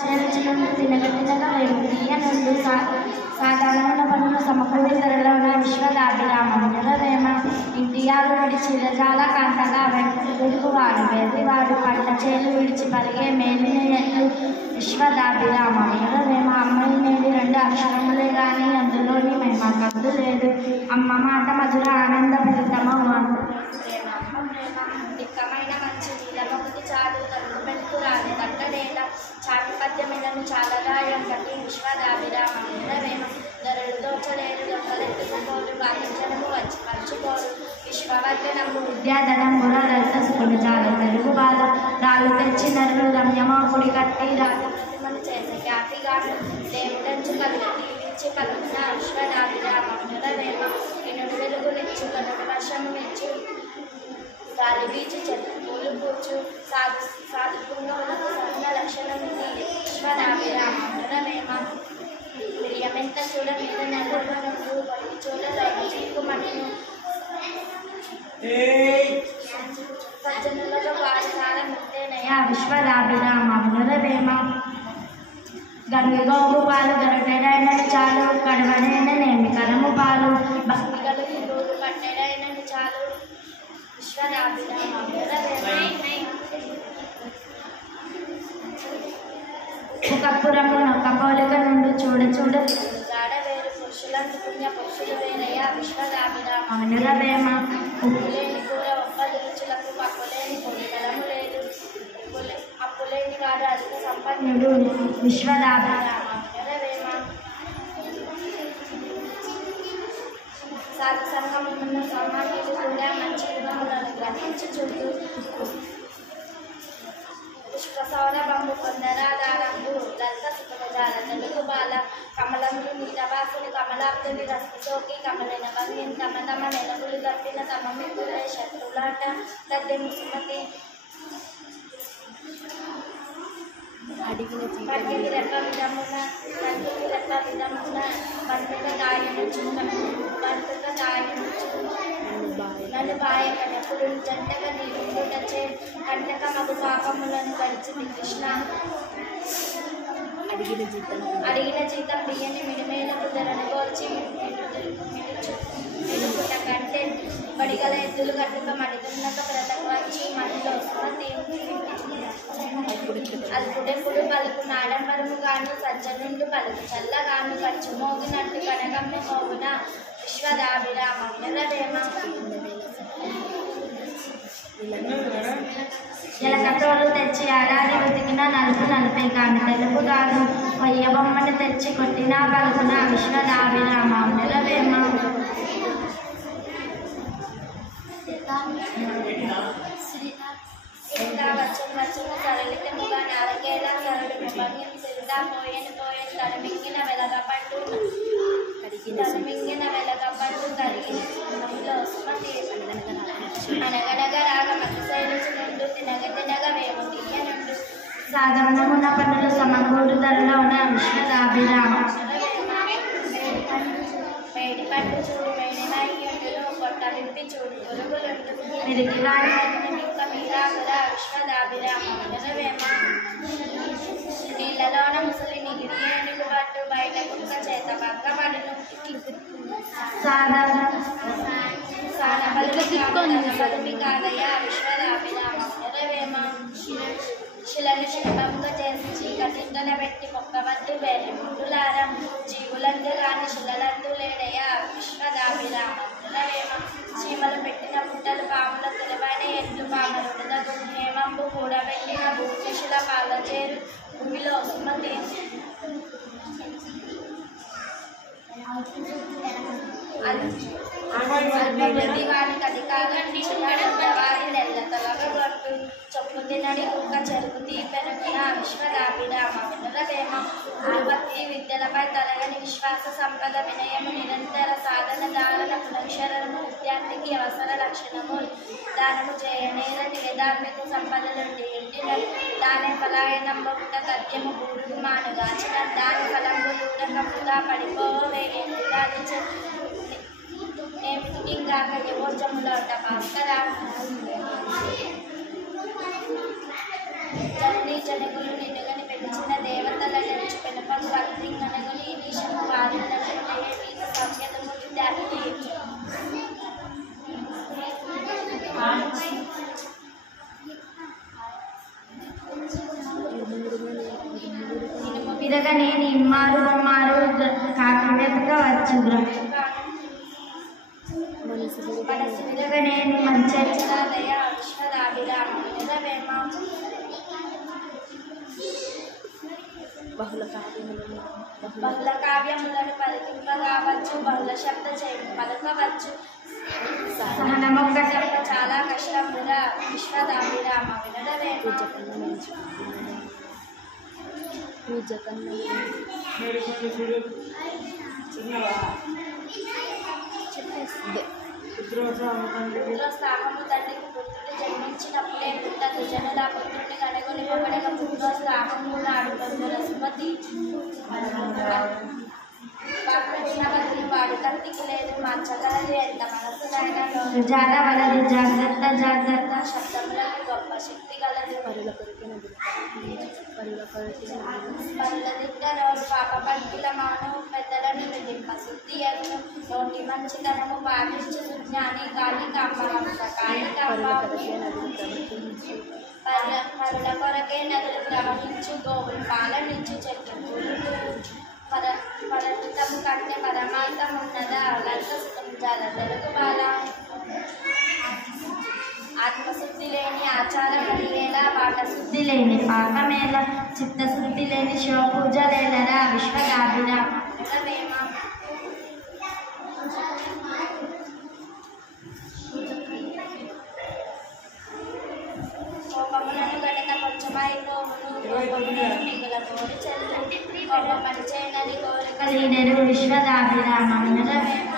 చేర్చుకుంటూ తినగతినగా వేయనుండు సాధారణ పనులు సమకూడి ధరలోన విశ్వదాభిరామం నిరవేమ ఇంటియాలు విడిచి రజాల కాంతగా వెలుగువాడు వెర్రివాడు పట్ల చేలు విడిచి పరిగే మేలిన ఎట్లు విశ్వదాభిరామం నిరవేమ అమ్మని నేడి 2 అక్షరములే గాని అందులోని మహిమ కద్దు లేదు అమ్మ మాట మధుర ఆనందభరితమవు దిక్కమైన మంచి నీలమొకటి చాలు తలుపు పెట్టుకురాలి కట్టడేట చాటు పద్యమిలను చాలగా ఎంకటి విశ్వదాభిరామం నిరవేమ ధరలు దోచలేరు దొంగలెత్తుకుపోరు బాధించడము వచ్చి పంచుకోరు విశ్వవర్ధనము విద్యాధనం కూడా రక్తసుకుని చాలు తెలుగు బాధ రాళ్ళు తెచ్చి నరులు రమ్యమా గుడి కట్టి రాళ్ళు ప్రతిమలు చేసే ఖ్యాతిగాను దేవుడంచు కలుగు దీవించి కలుగున విశ్వదాభిరామం నిరవేమ ఇనుడు వెలుగునిచ్చు కనుడు వర్షము ఇచ్చు గాలి బీచు చెట్టు పూలు పూచు సాధుకున్న సహన లక్షణం విశ్వదాభిరామం నిరవేమ ప్రియమెంత చూడ మీద నలుగురు పడి చూడ చీకు మణిను సజ్జనులలో పాఠశాల ముత్తేనయ విశ్వదాభిరామం నిరవేమ గంగిగోగు పాలు గరటెడైనని చాలు కడవడైననేమి కరము పాలు భక్తి కలిగి రోజు పట్టెడైనని చాలు విశ్వదాభిరామం కప్పురము నొక్కపోలిక నుండి చూడ చూడ జాడవేరు పురుషులందు పుణ్య పురుషులు వేరయ్య విశ్వదాభిరామం నిరవేమ ఉప్పులేని కూర ఒప్పది రుచులకు పప్పులేని పొడిగలము లేదు అప్పులేని వాడు అధిక సంపన్నుడు విశ్వదాభిరామం నిరవేమ సాధు సంఘమున్న సామాన్యులు కూడా మంచి గుణములను గ్రహించి చూడు పుష్పసౌరభము కొందరాధారంబు లలిత సుఖజాల తెలుగు బాల కమలములు నీలవాసుని కమలాబ్దుని రసోకి కమలైన భంగిని తమ తమ నెలవులు తప్పిన తమ మిత్రులే శత్రులాట గద్దె ముసుమతి పండికి రెప్ప విధమున పండుగ గాయనుచు పండుగ గాయనుచు నన్ను బాయకనప్పుడు జంటగా నీరుండుటచే కంటక మగు పాపములను గడిచింది కృష్ణ అడిగిన జీతం బియ్యని మిడిమేలకు ధరను కోల్చి మిడుచుట కంటే బడిగల ఎద్దులు కట్టుక మడిదున్నక బ్రతకు వచ్చి మనలో అల్పుడెప్పుడు పలుకు నాడంబరము గాను సజ్జనుండు పలుకు చల్లగాను ఖర్చు మోగినట్టు కనగమ్మె మోగున విశ్వదాభిరామం నిరవేమ ఎలకతోలు తెచ్చి ఏడాది ఉతికిన నలుపే కాని తెలుపు కాదు వయ్య బొమ్మని తెచ్చి కొట్టిన పలుకున విశ్వదాభిరామం నిరవేమ వచ్చును సరళితముగా నాలుగేలా సరళి భంగిం సిద్ధ పోయేను తరిమింగిన వెలగపట్టు తరిగిన సుమములో సుమతి అనగనగా రాగ మతిశైలుచు నుండు తినగ వేము తీయనుండు సాధారణమున్న పనులు సమకూరు ధరలో ఉన్న విశ్వదాభిరామం మేడి పట్టు చూడు మేడినయ్యుండును పొట్ట విప్పి చూడు పురుగులుండు మిరికిగాని మిక్క మీరాకుల విశ్వదాభిరామం నిరవేమ నీళ్ళలోన ముసలి నిగిరి ఏనుగు పట్టు బయట కుక్క చేత పక్కపడును సానబలి కాదయ విశ్వదాభిరామం నిరవేమ శిలను శిల్పంగా చేసి చీకటింటన పెట్టి మొక్కవద్దు వేరే ముందులారం జీవులందు కాని శిలలందు లేడయ విశ్వదాభిరామం నిరవేమ చీమలు పెట్టిన పుట్టలు పాముల తెలివైన ఎట్లు పామరుడదగు హేమంబు కూడబెట్టిన భూమిశిల పాలచేరు భూమిలో సుమతి అల్పబుద్ధి వారికి అధికారాన్ని వారి నెల్ల తొలగొట్టు చొప్పు తినడి కుక్క చెరుకు తీపెనుకున విశ్వదాభిరామం నిరవేమ భక్తి విద్యలపై తరగని విశ్వాస సంపద వినయము నిరంతర సాధన ధారణ పునక్షరము విద్యార్థికి అవసర లక్షణము దానము చేయనేరని వేదాత్మిక సంపదలుండి ఇంటిన దాని ఫలాయనంబుట తథ్యము బూరుగు మానుగాచిన దాని ఫలంబు దూరకముగా పడిపోవే ఏమిటిగాక యవోజములట భాస్కర జనని జనకులు నిండుగని పెంచిన దేవత తిరగనేని ఇమ్మారు బొమ్మారు కాకవచ్చు మనసు తిరగనేని మంచెచ్చలయ విశ్వదాభిరామ నిరవేమ బహుళ కావ్యములను పలికింపగావచ్చు బహుళ శబ్ద పలకవచ్చు సహనమొక్క శబ్ద చాలా కష్టమురా విశ్వదాభిరామ వినరవేమ పుత్రోత్సాహము తండ్రికి పుత్రుడు జన్మించినప్పుడే పుట్టదు జనుల పుత్రుడిని కనుగొని ఒకడగ పుత్రోత్సాహము నాడు సుమతి వాడు కత్తికి లేదు మంచగలది ఎంత మనసునైనా జాగవలది జాగ్రత్త జాగ్రత్త శబ్దములకు గొప్ప శక్తి గలది పరుల దిగ్గరోడు పాప పంకిల మాను పెద్దలను విధింప శుద్ధి అను నోటి మంచితనము పాటించు సుజ్ఞాని గాలి కాంబహంస కాలి పరుల కొరకే నదులు ప్రవహించు గోవులు పాలనించు చెట్టు పరహితము కంటే పరమార్థం ఉన్నదా లంక సుఖం చాలా తెలుగు బాల ఆత్మశుద్ధి లేని ఆచారం అడిగేలా వాటశుద్ధి లేని పాపమేళ చిత్తశుద్ధి లేని శివపూజలేలరా విశ్వదాభిరామ నిరవేమ కోపములను గడక కొంచెమై నోమును మిగుల కోరి చెల్లి కోప పనిచేయనని కోరిక లీడరు విశ్వదాభిరామ నిరవేమ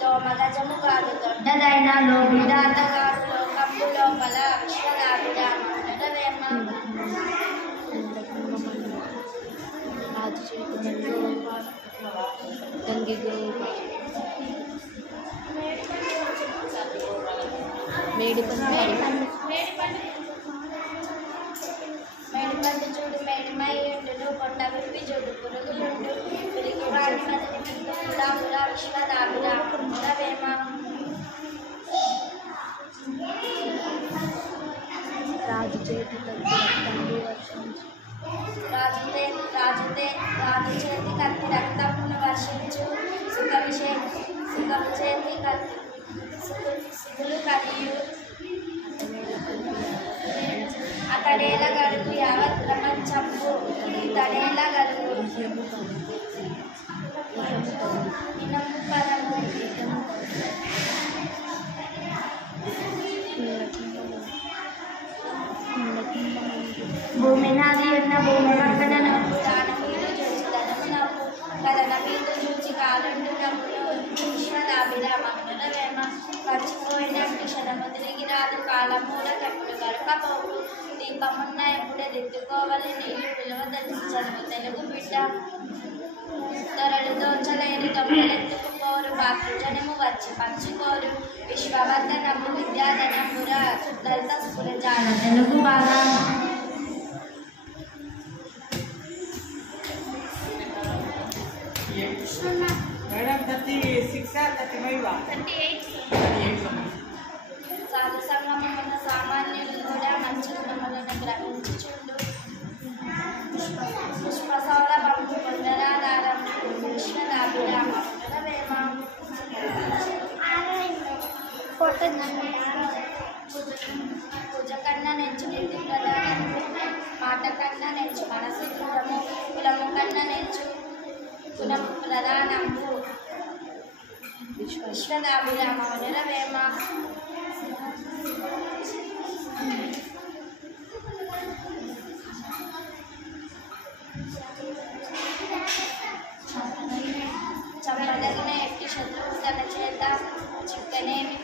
దోమగజము కాదు దొడ్డదైన లోభిదాతగాడు లోకంబు లోపల విశ్వదాభిరామ నిరవేమ మేడిపండు చూడు మేడిమై ఎండును కొండ విప్పి చూడు పురుగులుండు పిరికి వాడి మదిని కూడా పురా విశ్వదాభిరామ నిరవేమ రాజు చేతి కత్తి రక్తమును వర్షించు సుఖము చేతి కత్తి సుగులు కలియు అతడేల గడుగు యావత్ ప్రపంచంపు ఇతడేల గడుగు ఇనము పరము భూమి నాది ఉన్న భూమి పక్కన నవ్వు దానములు చూసి ధనము నవ్వు కథన మీదు చూచి కాలండు నవ్వులు విశ్వదాభిరామ నిరవేమ ఖర్చుపోయినట్టు క్షణము తిరిగి రాదు కాలమూల కెప్పుడు గడపపోవు దీపమున్న ఎప్పుడే దిద్దుకోవాలి నీళ్ళు విలువ తెలిసి చదువు తెలుగు బిడ్డ తొరలు దోచలేని తొమ్మిదెత్తుకుపోరు బాకృజనము వచ్చి పంచుకోరు విశ్వవర్ధనము విద్యాధనముర దళిత స్ఫురజాల తెలుగు బాగా మేడం 36 సాధు సంగమమున్న సామాన్యులు కూడా మంచి గుణములను గ్రహించుచుండు పుష్పసౌరభము పొందరాధారం విశ్వదాభిరామ నిరవేమ పూజ కన్నా నెంచు నిధి ప్రధానం మాట కన్నా నెంచు మనసు దృఢము కులము కన్నా నెంచు కులం ప్రధానము విశ్వదాభిరామ నిరవేమ చంపదగిన ఎట్టి శత్రువు తన చేత చిక్కనేమి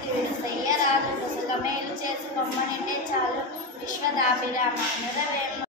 క్రీడు చెయ్యరాదు పుస్తకమేలు చేసి బొమ్మనింటే చాలు విశ్వదాభిరామ నిరవేమ